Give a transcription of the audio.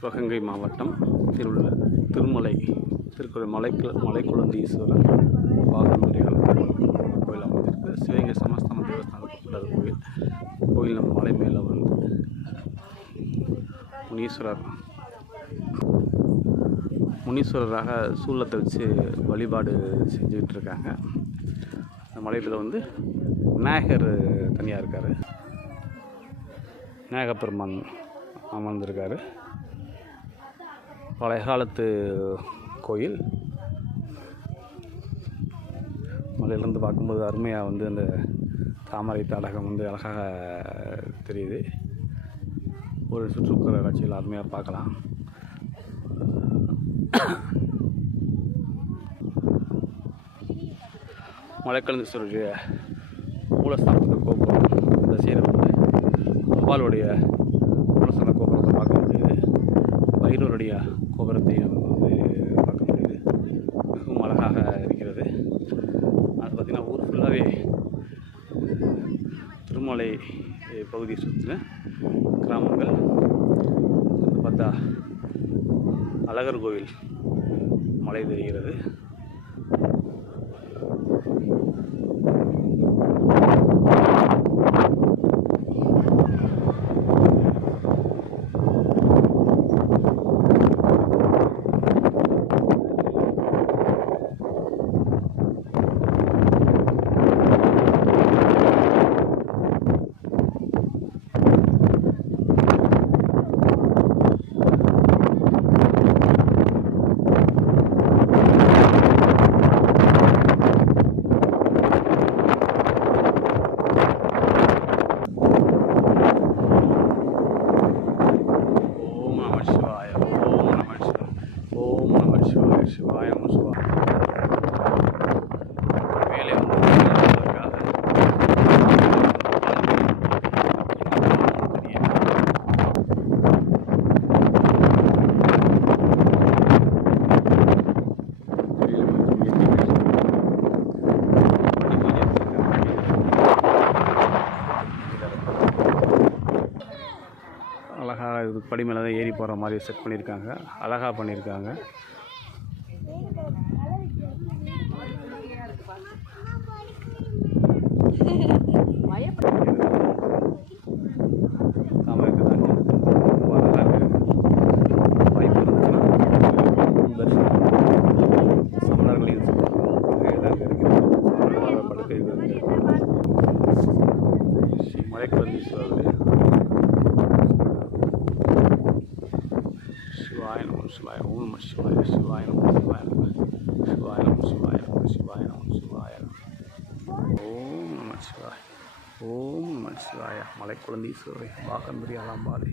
சிவகங்கை மாவட்டம் திருமலை மலைக்குழந்தீஸ்வரர் பாகம்பிரியால் கோயில் அமைந்திருக்கு. சிவகங்கை சமஸ்தான தேவஸ்தானத்துக்கு உள்ளது கோயில். கோயில் நம்ம மலை மேலே வந்து முனீஸ்வரராக சூலத்தை வச்சு வழிபாடு செஞ்சுக்கிட்டு இருக்காங்க. அந்த மலையில் வந்து விநாயகர் தனியாக இருக்கார். விநாயகப் பெருமான் அமர்ந்திருக்கார். பழைய காலத்து கோயில். மலையிலேருந்து பார்க்கும்போது அருமையாக வந்து அந்த தாமரை தாடகம் வந்து அழகாக தெரியுது. ஒரு சுற்றுப்புற காட்சியில் அருமையாக பார்க்கலாம். மலைக்குழந்தீஸ்வரருடைய மூலஸ்தானத்துக்கு கோபுரம் இந்த சைடு வந்து அம்பாளுடைய மூலஸ்தான கோபுரத்தை பார்க்க முடியுது. பைரவருடைய கோபுரத்தையும் வந்து பார்க்க முடியுது. மிகவும் அழகாக இருக்கிறது. அது பார்த்திங்கன்னா ஊர் ஃபுல்லாகவே திருமலை பகுதியை சுற்றின கிராமங்கள். பார்த்தா அழகர் கோவில் மலை தெரிகிறது. சிவாய நம சிவாய. மேலே வந்து அழகாக இது படி மேலே தான் ஏறி போகிற மாதிரி செட் பண்ணியிருக்காங்க. அழகாக பண்ணியிருக்காங்க. சமணர்களின் படுக்கை ஸ்ரீ மலைக்குழந்தீஸ்வரர் சிவாய நம சிவாய. ஓம் நம சிவாய. சிவாய நம சிவாய. சிவாய நம சிவாய. சிவாய நம சிவாய. ஓம் நம சிவாய. ஓம் நம சிவாய. மலைக்குழந்தீஸ்வரரை பாகம்பிரியால் அம்பாளே.